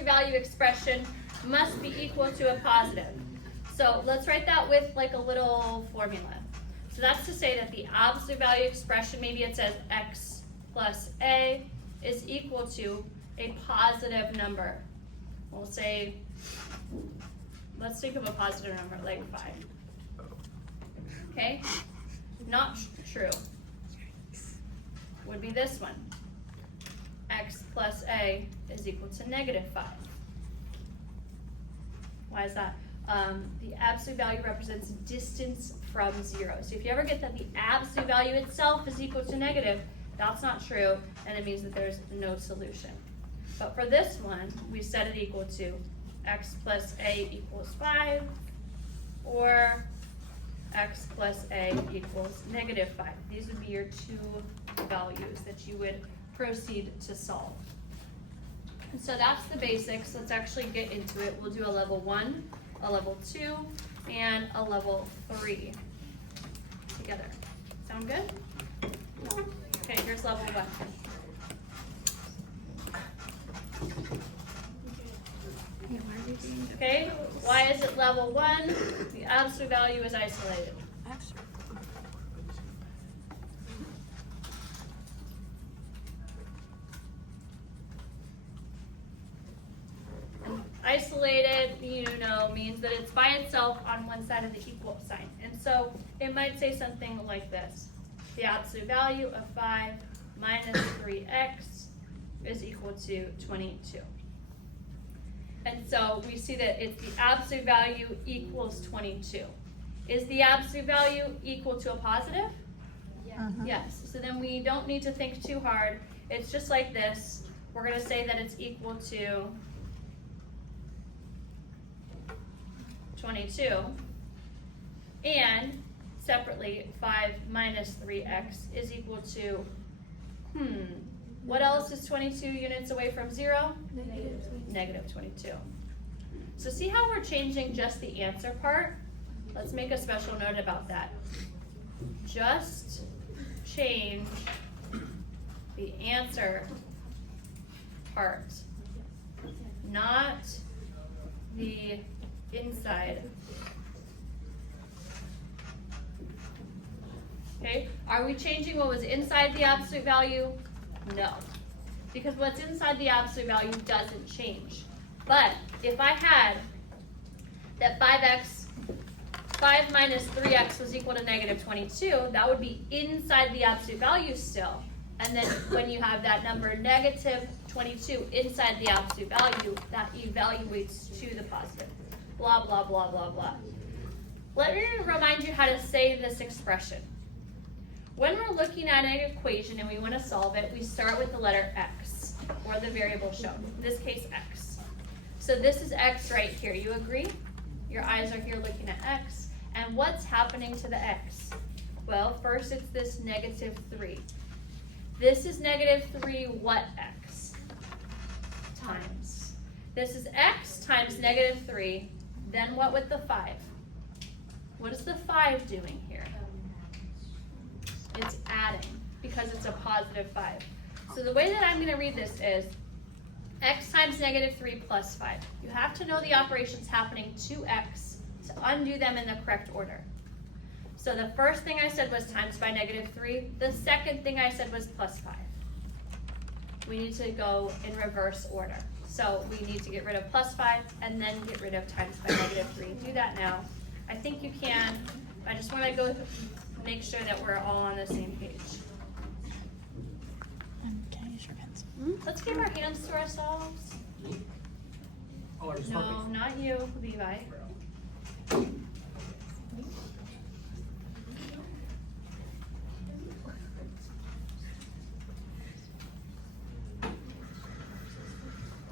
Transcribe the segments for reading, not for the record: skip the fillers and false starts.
absolute value expression must be equal to a positive. So let's write that with like a little formula. So that's to say that the absolute value expression, maybe it says x plus a, is equal to a positive number. We'll say, let's think of a positive number, like 5. Okay? Not true. Would be this one. X plus a is equal to negative 5. Why is that? The absolute value represents distance from 0. So if you ever get that the absolute value itself is equal to negative, that's not true, and it means that there's no solution. But for this one, we set it equal to x plus a equals 5, or x plus a equals negative 5. These would be your two values that you would proceed to solve. And so that's the basics. Let's actually get into it. We'll do a level 1, a level 2, and a level 3 together. Sound good? Okay, here's level 1. Okay, why is it level 1? The absolute value is isolated. Isolated, means that it's by itself on one side of the equal sign. And so it might say something like this. The absolute value of 5 minus 3x is equal to 22. And so we see that it's the absolute value equals 22. Is the absolute value equal to a positive? Yeah. Yes. So then we don't need to think too hard. It's just like this. We're going to say that it's equal to 22. And separately, 5 minus 3x is equal to, what else is 22 units away from 0? Negative 22. So see how we're changing just the answer part? Let's make a special note about that. Just change the answer part, not the inside. Okay, are we changing what was inside the absolute value? No, because what's inside the absolute value doesn't change. But if I had that 5 minus 3x was equal to negative 22, that would be inside the absolute value still. And then when you have that number negative 22 inside the absolute value, that evaluates to the positive. Blah, blah, blah, blah, blah. Let me remind you how to say this expression. When we're looking at an equation and we want to solve it, we start with the letter x, or the variable shown. In this case, x. So this is x right here. You agree? Your eyes are here looking at x. And what's happening to the x? Well, first it's this negative 3. This is negative 3 what x? Times. This is x times negative 3. Then what with the 5? What is the 5 doing here? It's adding, because it's a positive 5. So the way that I'm going to read this is x times negative 3 plus 5. You have to know the operations happening to x to undo them in the correct order. So the first thing I said was times by negative 3. The second thing I said was plus 5. We need to go in reverse order. So we need to get rid of plus 5 and then get rid of times by negative 3. Do that now. I think you can. I just want to go make sure that we're all on the same page. Can I use your pencil? Let's keep our hands to ourselves. No, not you, Levi.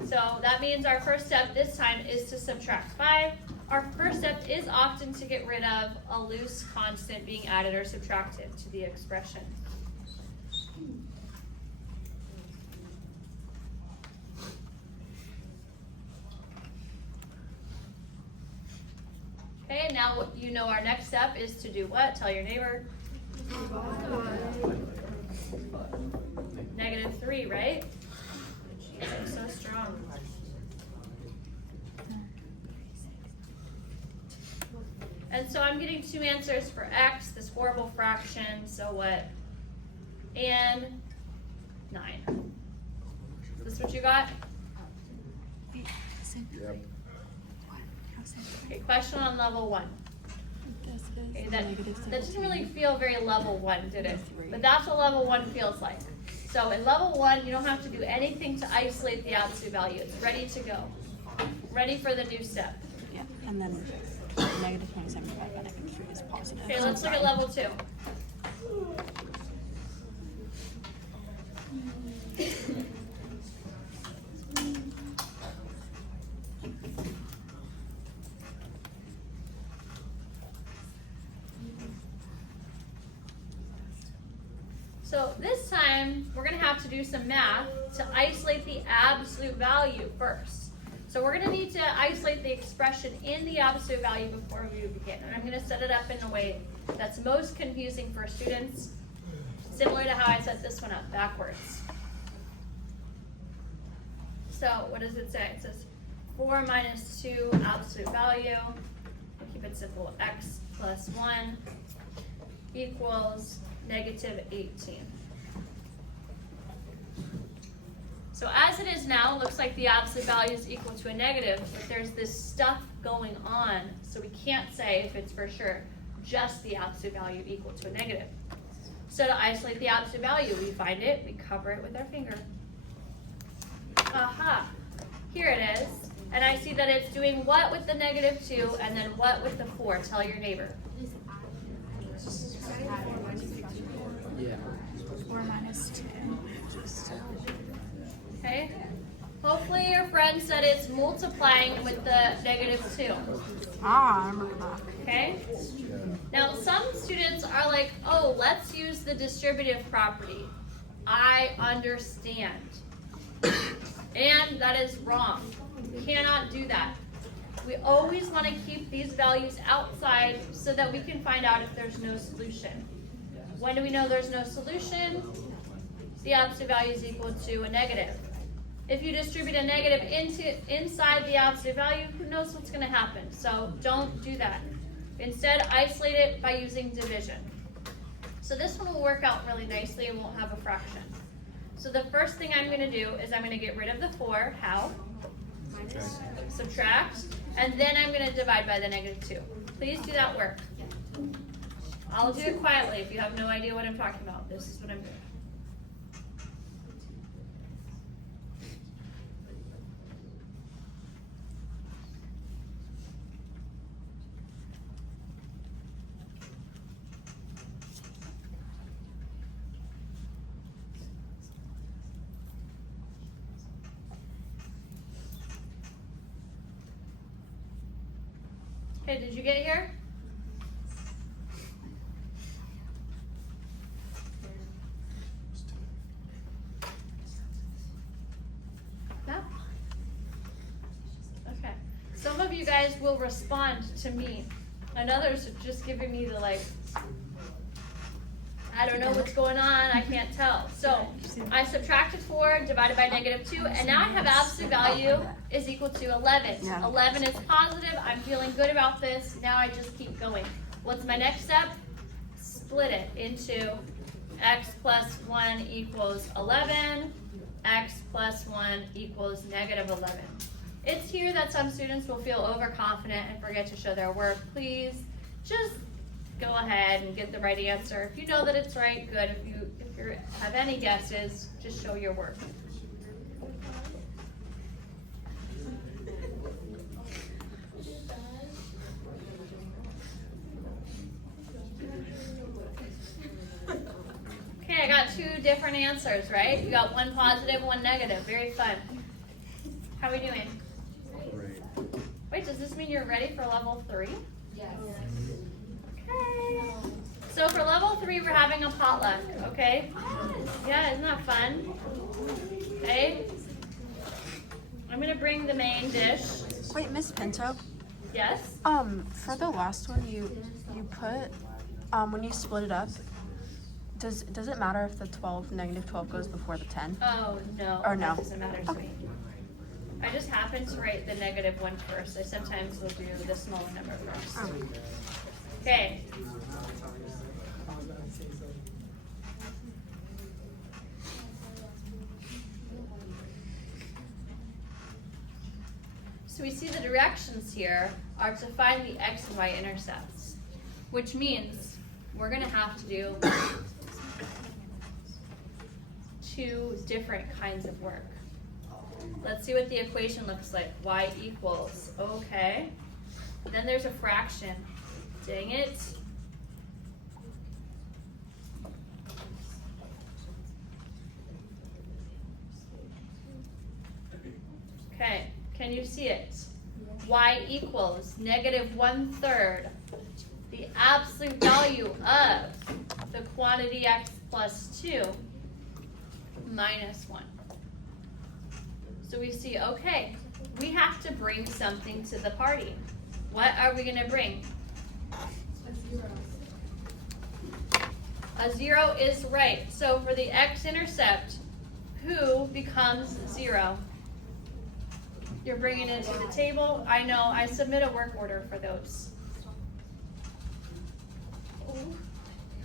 So that means our first step this time is to subtract 5. Our first step is often to get rid of a loose constant being added or subtracted to the expression. Okay, and now you know our next step is to do what? Tell your neighbor. Negative 3, right? Jeez, I'm so strong. And so I'm getting 2 answers for x, this horrible fraction, so what? And 9. Is this what you got? Yep. Okay, question on level 1. Okay, that didn't really feel very level 1, did it? But that's what level 1 feels like. So in level 1, you don't have to do anything to isolate the absolute value. It's ready to go. Ready for the new step. Yeah, and then negative 27 divided by negative 3 is positive. Okay, let's look at level 2. So this time, we're going to have to do some math to isolate the absolute value first. So we're going to need to isolate the expression in the absolute value before we begin. And I'm going to set it up in a way that's most confusing for students, similar to how I set this one up, backwards. So what does it say? It says 4 minus 2 absolute value. We'll keep it simple. X plus 1 equals negative 18. So as it is now, it looks like the absolute value is equal to a negative, but there's this stuff going on, so we can't say if it's for sure just the absolute value equal to a negative. So to isolate the absolute value, we find it, we cover it with our finger. Aha, here it is. And I see that it's doing what with the negative 2 and then what with the 4. Tell your neighbor. Yeah. 4 minus 2. Okay? Hopefully your friend said it's multiplying with the negative 2. Ah, I remember that. Okay? Now some students are like, oh, let's use the distributive property. I understand. And that is wrong. We cannot do that. We always want to keep these values outside so that we can find out if there's no solution. When do we know there's no solution? The absolute value is equal to a negative. If you distribute a negative inside the absolute value, who knows what's going to happen? So don't do that. Instead, isolate it by using division. So this one will work out really nicely and won't have a fraction. So the first thing I'm going to do is I'm going to get rid of the 4. How? Subtract. And then I'm going to divide by the negative 2. Please do that work. I'll do it quietly if you have no idea what I'm talking about. This is what I'm doing. Okay, did you get here? No? Okay. Some of you guys will respond to me, and others are just giving me the like, I don't know what's going on, I can't tell. So I subtracted 4 divided by negative 2, and now I have absolute value is equal to 11. Yeah. 11 is positive, I'm feeling good about this, now I just keep going. What's my next step? Split it into x plus 1 equals 11, x plus 1 equals negative 11. It's here that some students will feel overconfident and forget to show their work. Please just go ahead and get the right answer. If you know that it's right, good. If you have any guesses, just show your work. Okay, I got 2 different answers, right? You got 1 positive, 1 negative. Very fun. How are we doing? Great. Wait, does this mean you're ready for level 3? Yes. Okay. So for level 3, we're having a potluck, okay? Yeah, isn't that fun? Okay. I'm gonna bring the main dish. Wait, Miss Pinto. Yes? For the last one, you put, when you split it up, does it matter if the negative 12 goes before the 10? Oh, no. Or no? That doesn't matter to me. I just happen to write the negative 1 first. I sometimes will do the smaller number first. Oh. Okay. So we see the directions here are to find the x and y intercepts, which means we're going to have to do two different kinds of work. Let's see what the equation looks like. Y equals, okay. Then there's a fraction. Dang it. Okay, can you see it? Y equals -1/3 the absolute value of the quantity x plus 2 minus 1. So we see, okay, we have to bring something to the party. What are we going to bring? A 0 is right. So for the x-intercept, who becomes 0? You're bringing it to the table. I know, I submit a work order for those.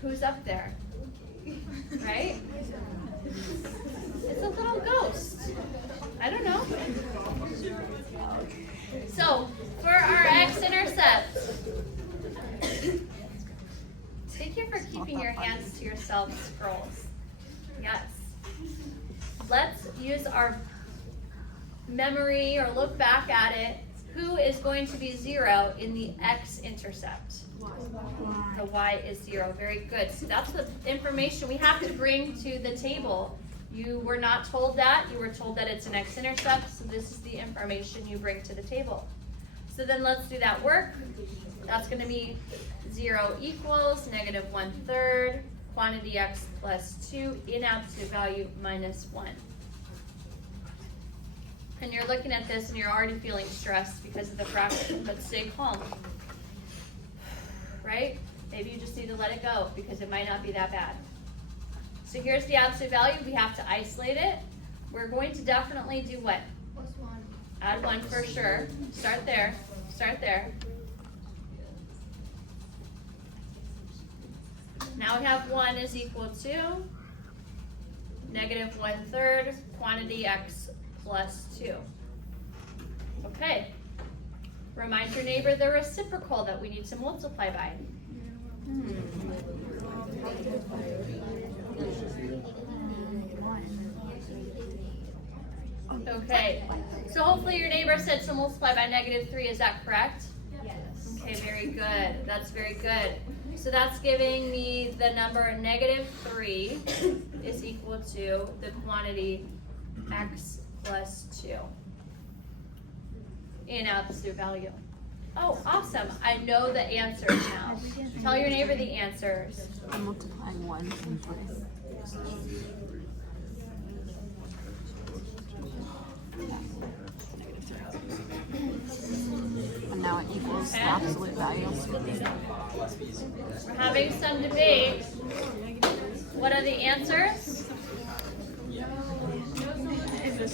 Who's up there? Right? It's a little ghost. I don't know. So, for our x-intercept, thank you for keeping your hands to yourselves, girls. Yes. Let's use our memory or look back at it. Who is going to be 0 in the x-intercept? The y is 0. Very good. So that's the information we have to bring to the table. You were not told that. You were told that it's an x-intercept, so this is the information you bring to the table. So then let's do that work. That's going to be 0 equals -1/3 quantity x plus 2 in absolute value minus 1. And you're looking at this and you're already feeling stressed because of the fraction, but stay calm. Right? Maybe you just need to let it go because it might not be that bad. So here's the absolute value. We have to isolate it. We're going to definitely do what? +1. Add 1 for sure. Start there. Start there. Now we have 1 is equal to -1/3 quantity x plus 2. Okay. Remind your neighbor the reciprocal that we need to multiply by. Okay, so hopefully your neighbor said to multiply by -3, is that correct? Yes. Okay, very good, that's very good. So that's giving me the number -3 is equal to the quantity x plus 2 in absolute value. Oh, awesome, I know the answers now. Tell your neighbor the answers. I'm multiplying 1 and 3. And now it equals the absolute value. We're having some debate. What are the answers?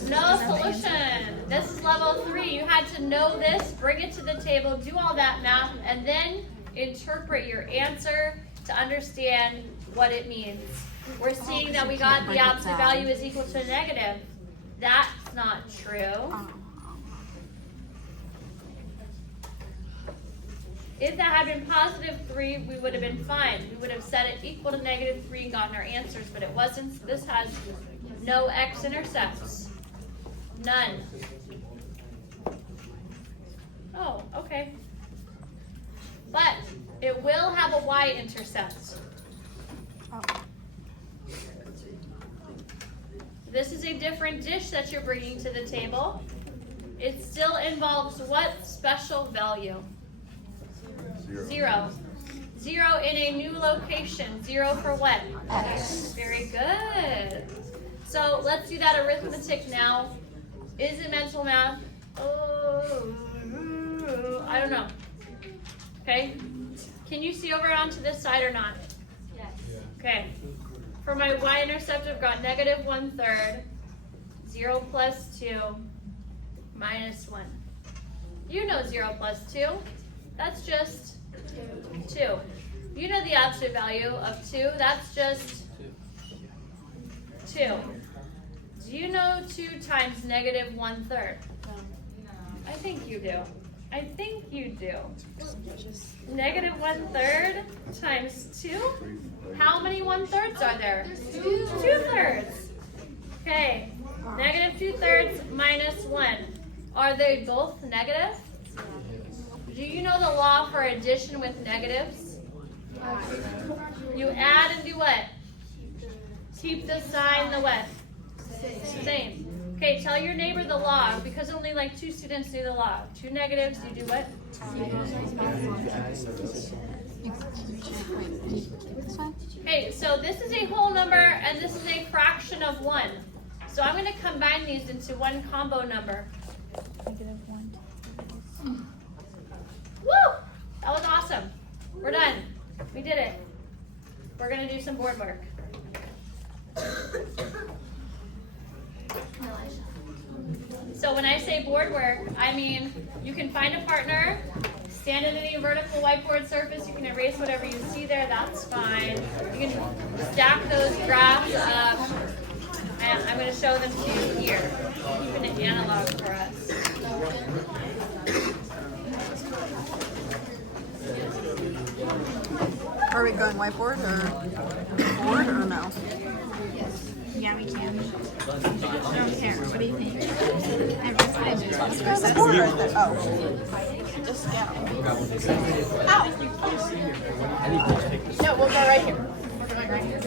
No solution. This is level 3. You had to know this, bring it to the table, do all that math, and then interpret your answer to understand what it means. We're seeing that we got the absolute value is equal to negative. That's not true. If that had been +3, we would have been fine. We would have set it equal to -3 and gotten our answers, but it wasn't. So this has no x-intercepts. None. Oh, okay. But it will have a y-intercept. This is a different dish that you're bringing to the table. It still involves what special value? 0. 0 in a new location. 0 for what? X. Very good. So let's do that arithmetic now. Is it mental math? Oh, I don't know. Okay. Can you see over onto this side or not? Yes. Okay. For my y-intercept, I've got -1/3, 0 plus 2, minus 1. You know 0 plus 2. That's just 2. You know the absolute value of 2. That's just 2. Do you know 2 times negative 1/3? I think you do. I think you do. Negative 1/3 times 2? How many 1/3 are there? 2/3. Okay. Negative 2/3 minus 1. Are they both negative? Do you know the law for addition with negatives? You add and do what? Keep the sign the what? Same. Okay, tell your neighbor the law, because only like 2 students do the law. 2 negatives, you do what? Okay, so this is a whole number and this is a fraction of 1. So I'm going to combine these into one combo number. Woo! That was awesome. We're done. We did it. We're going to do some board work. So when I say board work, I mean you can find a partner, stand at any vertical whiteboard surface, you can erase whatever you see there, that's fine. You can stack those graphs up, and I'm going to show them to you here, keeping it analog for us. Are we going whiteboard or board or no? Yeah, we can. I don't care. What do you think? I just There's a board right there. Oh. Just scan them. No, we'll go right here. We're going right here.